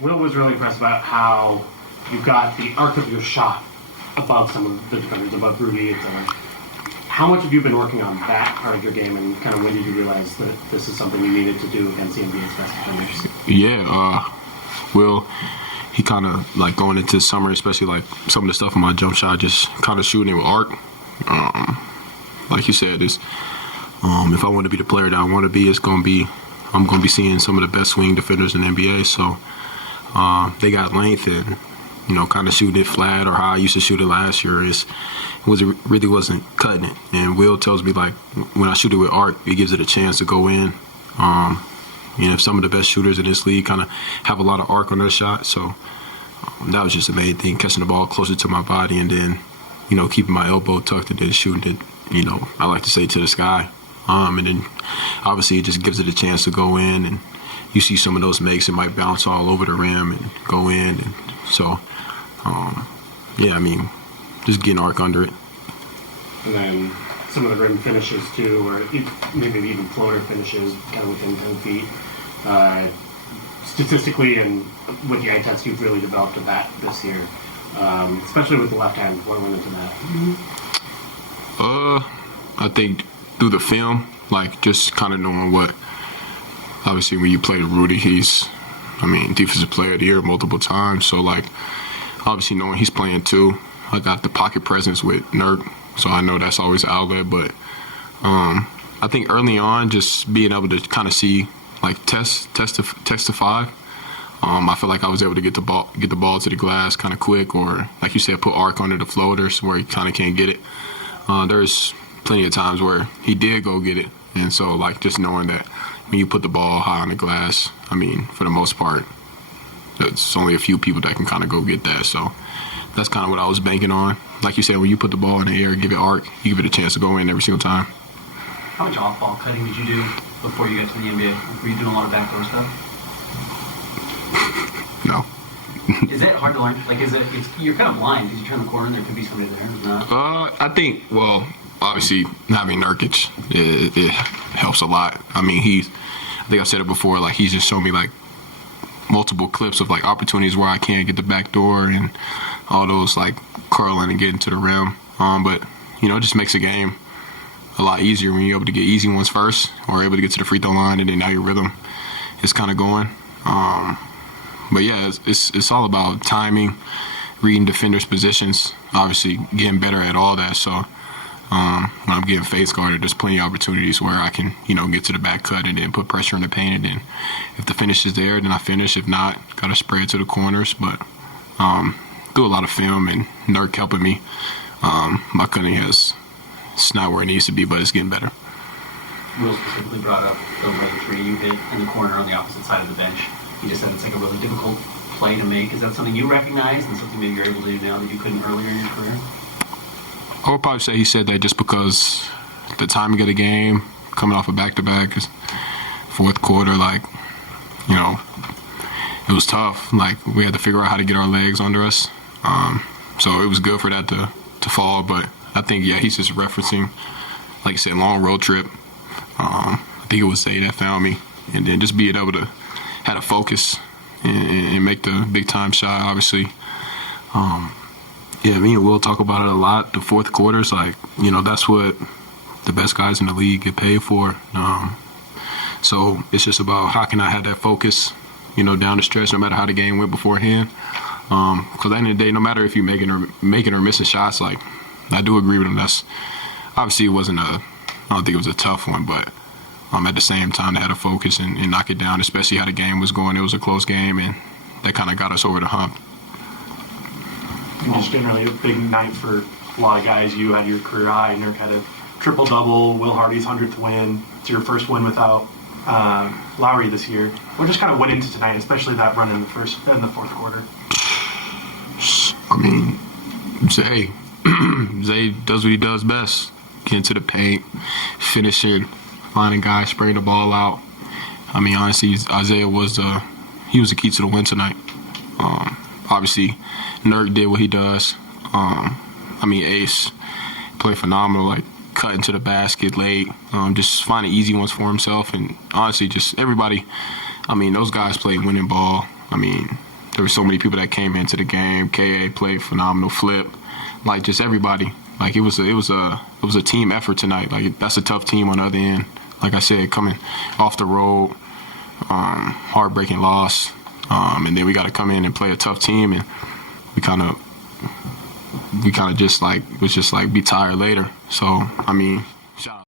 Will was really impressed about how you got the arc of your shot above some of the defenders, above Rudy, etc. How much have you been working on that part of your game, and kind of when did you realize that this is something you needed to do against the NBA's best defenders? Yeah, Will, he kind of, like, going into the summer, especially, like, some of the stuff on my jump shot, just kind of shooting it with arc. Like you said, if I want to be the player that I want to be, I'm going to be seeing some of the best swing defenders in the NBA, so they got length and, kind of shooting it flat or how I used to shoot it last year. It really wasn't cutting it. And Will tells me, like, when I shoot it with arc, it gives it a chance to go in. Some of the best shooters in this league kind of have a lot of arc on their shot. So that was just the main thing, catching the ball closer to my body and then, keeping my elbow tucked and then shooting it, I like to say to the sky. And then obviously it just gives it a chance to go in. And you see some of those makes, it might bounce all over the rim and go in. And so, just getting arc under it. And then some of the rim finishes too, or maybe even floater finishes, kind of within 10 feet. Statistically and with the eye test, you've really developed at that this year, especially with the left hand. What went into that? I think through the film, like just kind of knowing what. Obviously, when you play Rudy, he's, defensive player of the year multiple times. So, like, obviously knowing he's playing too, I got the pocket presence with Nurk, so I know that's always an outlet. But I think early on, just being able to kind of see, like, test to 5. I feel like I was able to get the ball to the glass kind of quick, or like you said, put arc under the floaters where he kind of can't get it. There's plenty of times where he did go get it, and so like just knowing that when you put the ball high on the glass, for the most part, there's only a few people that can kind of go get that. So that's kind of what I was banking on. Like you said, when you put the ball in the air, give it arc, you give it a chance to go in every single time. How much off-ball cutting did you do before you got to the NBA? Were you doing a lot of backdoor stuff? No. Is it hard to learn? Like, you're kind of blind because you turn the corner and there could be somebody there. I think, obviously having Nurkic, it helps a lot. I think I've said it before, like he's just shown me like multiple clips of like opportunities where I can't get the back door and all those like curling and getting to the rim. But it just makes the game a lot easier when you're able to get easy ones first or able to get to the free throw line and then now your rhythm is kind of going. But yeah, it's all about timing, reading defenders' positions, obviously getting better at all that. So when I'm getting face guarded, there's plenty of opportunities where I can, get to the back cut and then put pressure in the paint. And then if the finish is there, then I finish. If not, got to spray it to the corners. But through a lot of film and Nurk helping me, my cutting it's not where it needs to be, but it's getting better. Will specifically brought up the leg three you hit in the corner on the opposite side of the bench. He just said it's like a really difficult play to make. Is that something you recognize and something maybe you're able to do now that you couldn't earlier in your career? I would probably say he said that just because the timing of the game, coming off a back-to-back, fourth quarter, like, it was tough. Like, we had to figure out how to get our legs under us. So it was good for that to fall. But I think, yeah, he's just referencing, like you said, long road trip. I think it was Zay that found me. And then just being able to have a focus and make the big-time shot, obviously. Yeah, me and Will talk about it a lot. The fourth quarter's like, that's what the best guys in the league get paid for. So it's just about how can I have that focus, down the stretch, no matter how the game went beforehand. Because at the end of the day, no matter if you're making or missing shots, like I do agree with him. That's obviously it wasn't I don't think it was a tough one, but at the same time, they had to focus and knock it down, especially how the game was going. It was a close game, and that kind of got us over the hump. And just generally a big night for a lot of guys. You had your career high, Nurk had a triple-double, Will Hardy's 100th win. It's your first win without Lowry this year. What just kind of went into tonight, especially that run in the fourth quarter? Zay does what he does best. Get into the paint, finishing, finding guys, spraying the ball out. Honestly, Isaiah was the key to the win tonight. Obviously, Nurk did what he does. Ace played phenomenal, like cutting to the basket late, just finding easy ones for himself. And honestly, just everybody, those guys play winning ball. there were so many people that came into the game. KA played phenomenal. Flip, like just everybody. Like it was a team effort tonight. Like that's a tough team on the other end. Like I said, coming off the road, heartbreaking loss, and then we got to come in and play a tough team, and we kind of just like be tired later. So I mean.